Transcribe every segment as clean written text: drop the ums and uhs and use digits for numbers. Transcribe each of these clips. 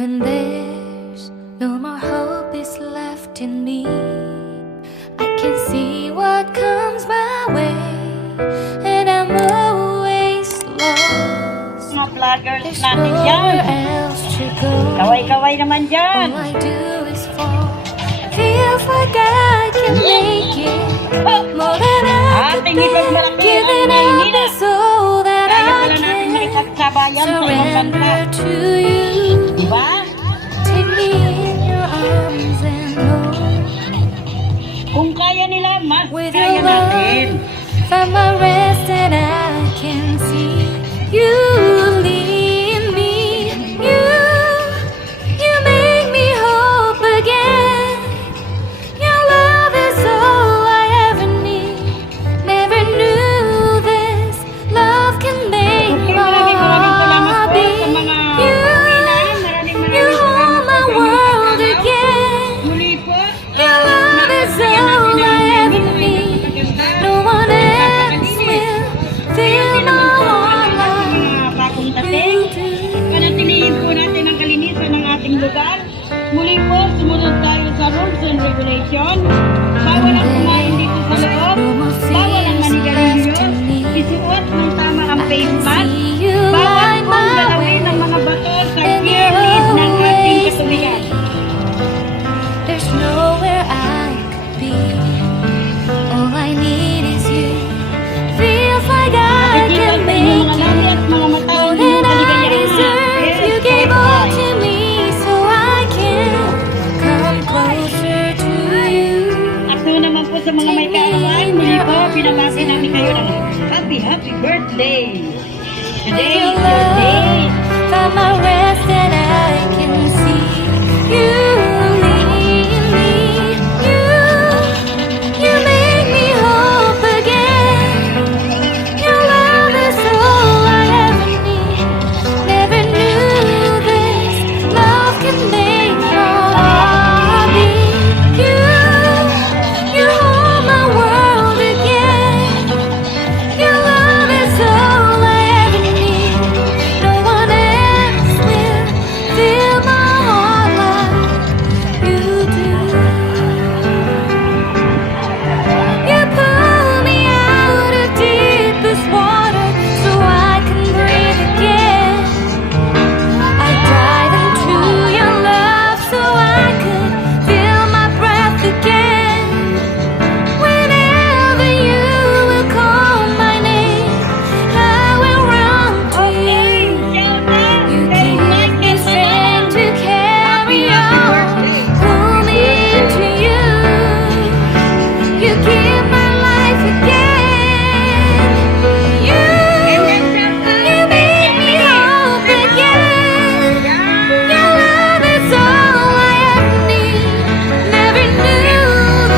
When there's no more hope is left in me, I can see what comes my way, and I'm always lost. Mga vloggers There's natin nowhere yan. else to go. Kaway-kaway naman dyan. All I do is fall. Feels like I can make it more than I could Ating ipagmalaki ang giving up Maynila. the soul that Kaya I pala natin can maipagsabayan sa ibang surrender bansa. to you. Diba? Take me in your arms and hold. Kung kaya nila, mas With kaya your natin. love, find my rest and I can see you lead me. You make me hope again. Your love is all I ever need. Never knew this love can make Okay, my maraming salamat heart po beat. sa mga You kawinan. you hold my world again. Muli po. Your love is all I ever need. No one else will fill my heart like bagong you dating. do. Panatilihin po natin ang kalinisan ng ating lugar. Muli po, sumunod tayo sa rules and regulation. Bawal ang kumain dito sa loob. Bawal ang manigarilyo. Isuot ng tama ang face mask. Bawal pong galawin ang mga bato sa clear lead ng ating katubigan. There's nowhere I could be. All I need is you. Feels like I Nakikita can sa inyong make mga labi it at mga mata more ang inyong than I kaligayahan. deserve. You gave all to me so I can come closer to you. At noon naman po sa mga may kaarawan, muli po, pinabati namin kayo ng happy birthday! Today is your day! Find my rest and I can see you lead me. You make me hope again. Your love is all I ever need. Never knew this love can make my heart beat. You hold my world again. Your love is all I ever need. No one else will fill my heart like you do. You pull me out of deepest water so I can breathe again. I dive into your love so I could feel my breath again. Whenever you will call my name, I will run to you. You give me strength to carry on. Pull me into you. You give my life again. You make me hope again. Your love is all I ever need. Never knew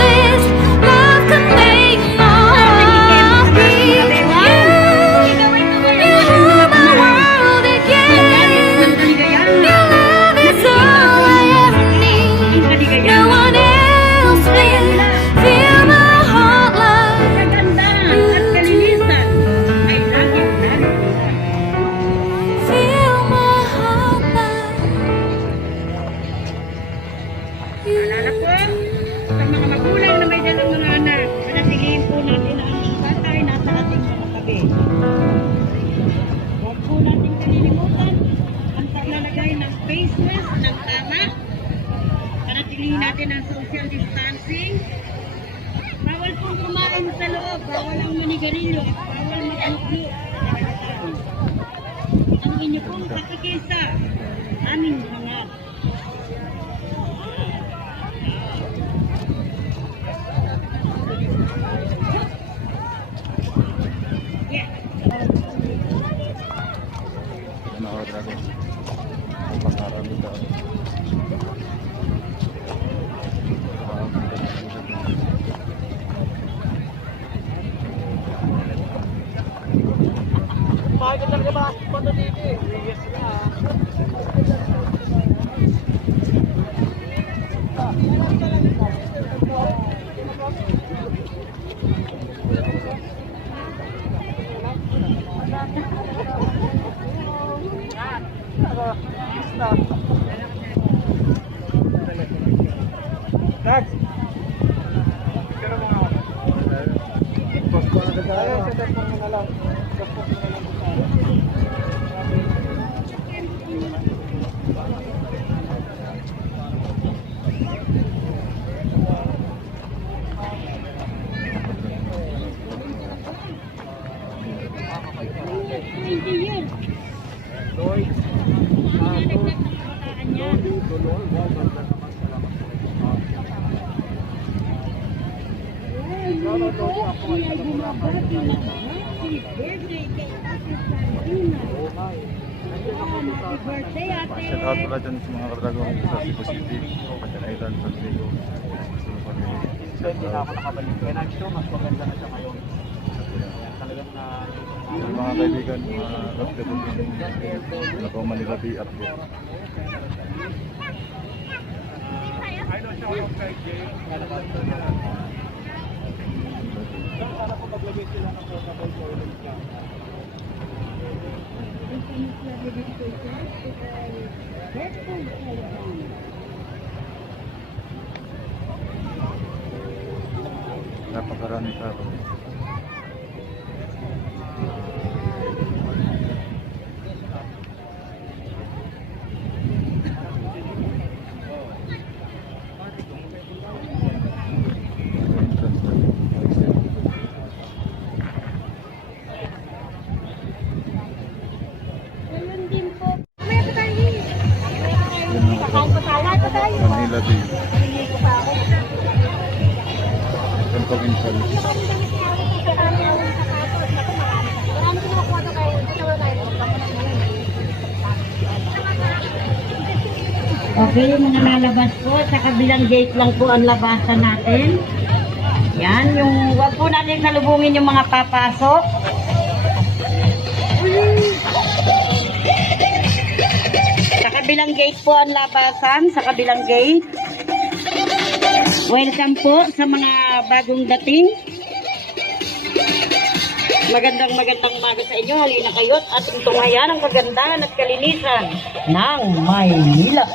this love could make my heart beat. You hold my world again. Your love is all I ever need. No one else will fill my heart like Kagandaan at kalinisan ay laging naririyan. fill my heart like you Alala po, sa mga magulang na may dalang mga anak, panatilihin po natin na ang tatay nasa ating mga tabi. Huwag po natin kalilimutan ang paglalagay ng face mask ng tama. Panatilihin natin ang social distancing. Bawal pong kumain sa loob, bawal ang manigarilyo, at bawal mag-aluglo. Ang inyo pong pakikisa, aming hangat. Tag! Pero mga ako. Post ko na tayo. Sa telepon mo na lang. Sa post mo na lang tayo. Doy. Shout out pala dyan sa mga kadragong sa Cebu City, Pajan Island, Paseo. So, hindi na ako nakabalik. Kaya nag-show, mas maganda na siya ngayon. Talagang na... Sa mga kaibigan, mga kapitapon ng Manila Bay update. I know siya ako kay Jay. Para po maglagay sila ng portable toilet niya. Napakarami tao. Manila Bay. Ang provincial. Okay, mga lalabas po, sa kabilang gate lang po ang labasan natin. Yan, yung wag po natin salubungin yung mga papasok. Sa kabilang gate po ang labasan, sa kabilang gate. Welcome po sa mga bagong dating. Magandang umaga sa inyo. Halina kayo at ating tunghayan ang kagandahan at kalinisan ng Maynila.